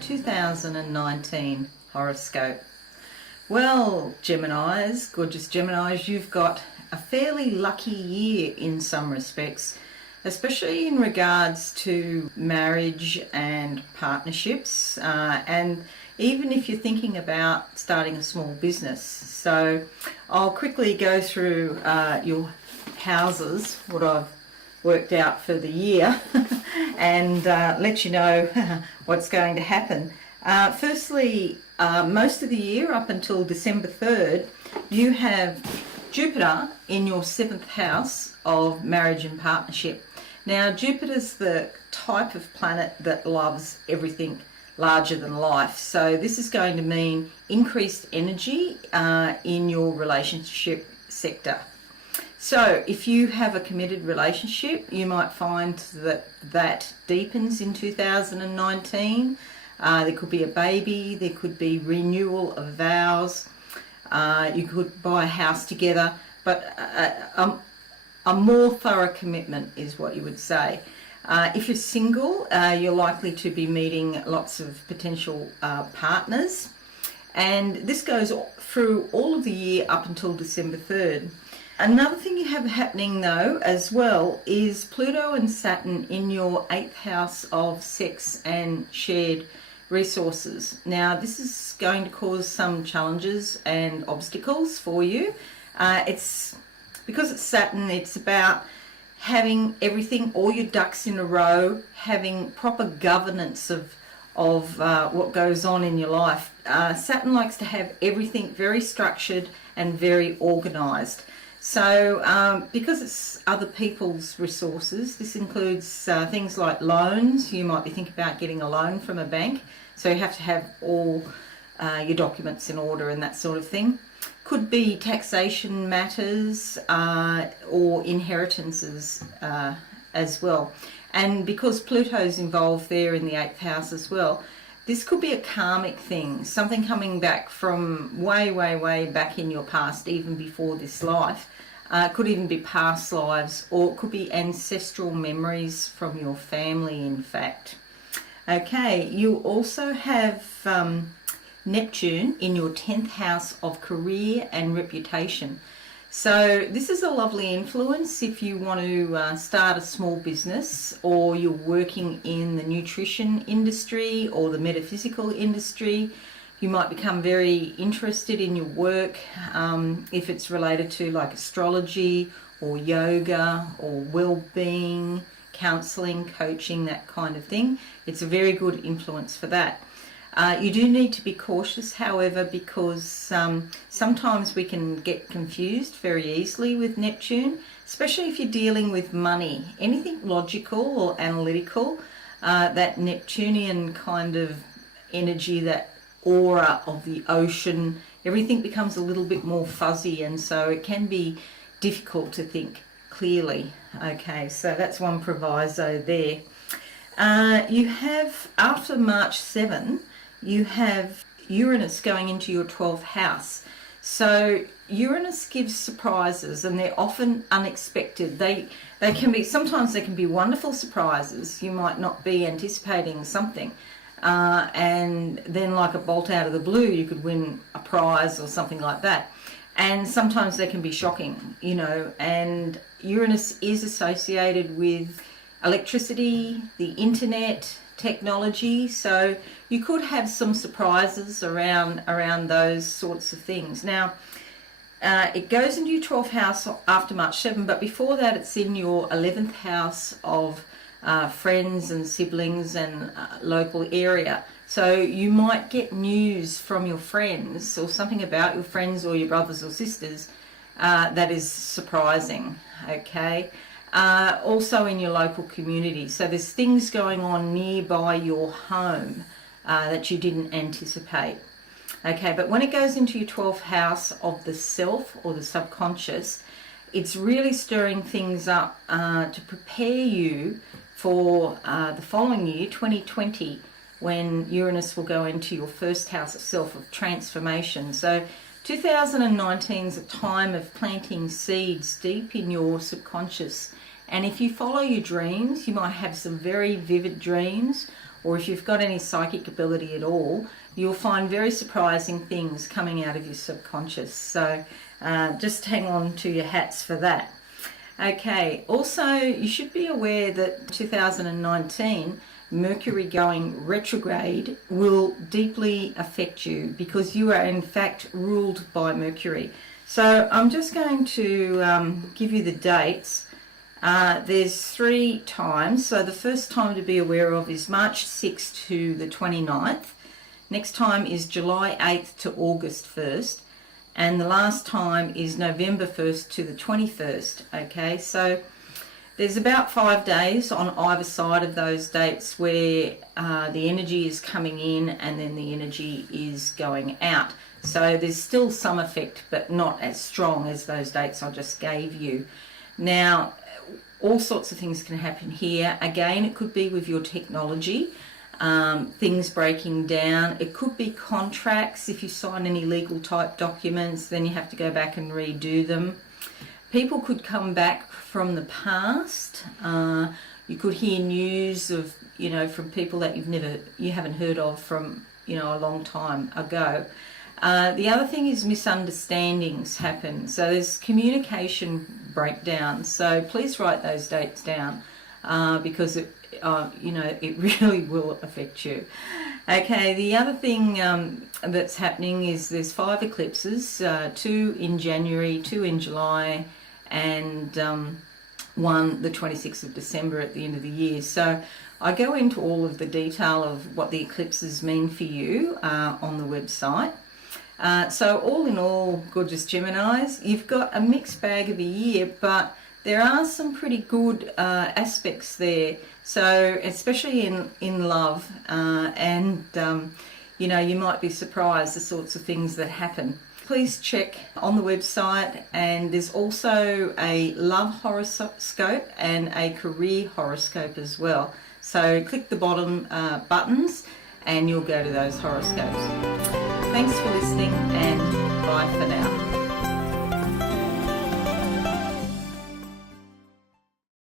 2019 horoscope. Well, Geminis, gorgeous Geminis, you've got a fairly lucky year in some respects, especially in regards to marriage and partnerships, and even if you're thinking about starting a small business. So I'll quickly go through your houses, what I've worked out for the year, and let you know what's going to happen. Firstly, most of the year up until December 3rd, you have Jupiter in your 7th house of marriage and partnership. Now, Jupiter's the type of planet that loves everything larger than life. So this is going to mean increased energy in your relationship sector. So if you have a committed relationship, you might find that deepens in 2019. There could be a baby, there could be renewal of vows, you could buy a house together, but a more thorough commitment is what you would say. If you're single, you're likely to be meeting lots of potential partners, and this goes through all of the year up until December 3rd. Another thing you have happening though as well is Pluto and Saturn in your 8th house of sex and shared resources. Now this is going to cause some challenges and obstacles for you. It's because it's Saturn, it's about having everything, all your ducks in a row, having proper governance of what goes on in your life. Saturn likes to have everything very structured and very organized. So because it's other people's resources, this includes things like loans. You might be thinking about getting a loan from a bank, so you have to have all your documents in order and that sort of thing. Could be taxation matters or inheritances as well. And because Pluto's involved there in the 8th house as well, this could be a karmic thing, something coming back from way, way, way back in your past, even before this life. Could even be past lives, or it could be ancestral memories from your family, in fact. Okay, you also have Neptune in your 10th house of career and reputation. So this is a lovely influence if you want to start a small business, or you're working in the nutrition industry or the metaphysical industry. You might become very interested in your work if it's related to like astrology or yoga or well-being, counselling, coaching, that kind of thing. It's a very good influence for that. You do need to be cautious, however, because sometimes we can get confused very easily with Neptune, especially if you're dealing with money. Anything logical or analytical, that Neptunian kind of energy, that aura of the ocean, everything becomes a little bit more fuzzy, and so it can be difficult to think clearly. Okay, so that's one proviso there. You have, after March 7, you have Uranus going into your 12th house. So Uranus gives surprises, and they're often unexpected. They can be, sometimes they can be wonderful surprises. You might not be anticipating something, and then like a bolt out of the blue, you could win a prize or something like that. And sometimes they can be shocking, you know, and Uranus is associated with electricity, the internet, technology, so you could have some surprises around those sorts of things. Now, it goes into your 12th house after March 7, but before that it's in your 11th house of friends and siblings and local area. So you might get news from your friends or something about your friends or your brothers or sisters that is surprising, okay? Also in your local community. So there's things going on nearby your home that you didn't anticipate. Okay, but when it goes into your 12th house of the self or the subconscious, it's really stirring things up to prepare you for the following year, 2020, when Uranus will go into your 1st house of self, of transformation. So 2019 is a time of planting seeds deep in your subconscious. And if you follow your dreams, you might have some very vivid dreams, or if you've got any psychic ability at all, you'll find very surprising things coming out of your subconscious. So just hang on to your hats for that. Okay, also you should be aware that 2019 Mercury going retrograde will deeply affect you, because you are in fact ruled by Mercury. So I'm just going to give you the dates. There's 3 times. So the first time to be aware of is March 6th to the 29th. Next time is July 8th to August 1st. And the last time is November 1st to the 21st. Okay, so there's about 5 days on either side of those dates where the energy is coming in and then the energy is going out. So there's still some effect, but not as strong as those dates I just gave you. Now, all sorts of things can happen here. Again, it could be with your technology, things breaking down. It could be contracts. If you sign any legal type documents, then you have to go back and redo them. People could come back from the past. You could hear news of, from people that you haven't heard of from, a long time ago. The other thing is misunderstandings happen. So there's communication breakdowns. So please write those dates down because it really will affect you. Okay, the other thing that's happening is there's 5 eclipses, 2 in January, 2 in July, and one the 26th of December at the end of the year. So I go into all of the detail of what the eclipses mean for you on the website. So all in all, gorgeous Geminis, you've got a mixed bag of a year, but there are some pretty good aspects there. So especially in love, and you might be surprised the sorts of things that happen. Please check on the website, and there's also a love horoscope and a career horoscope as well. So click the bottom buttons and you'll go to those horoscopes. Thanks for listening, and bye for now.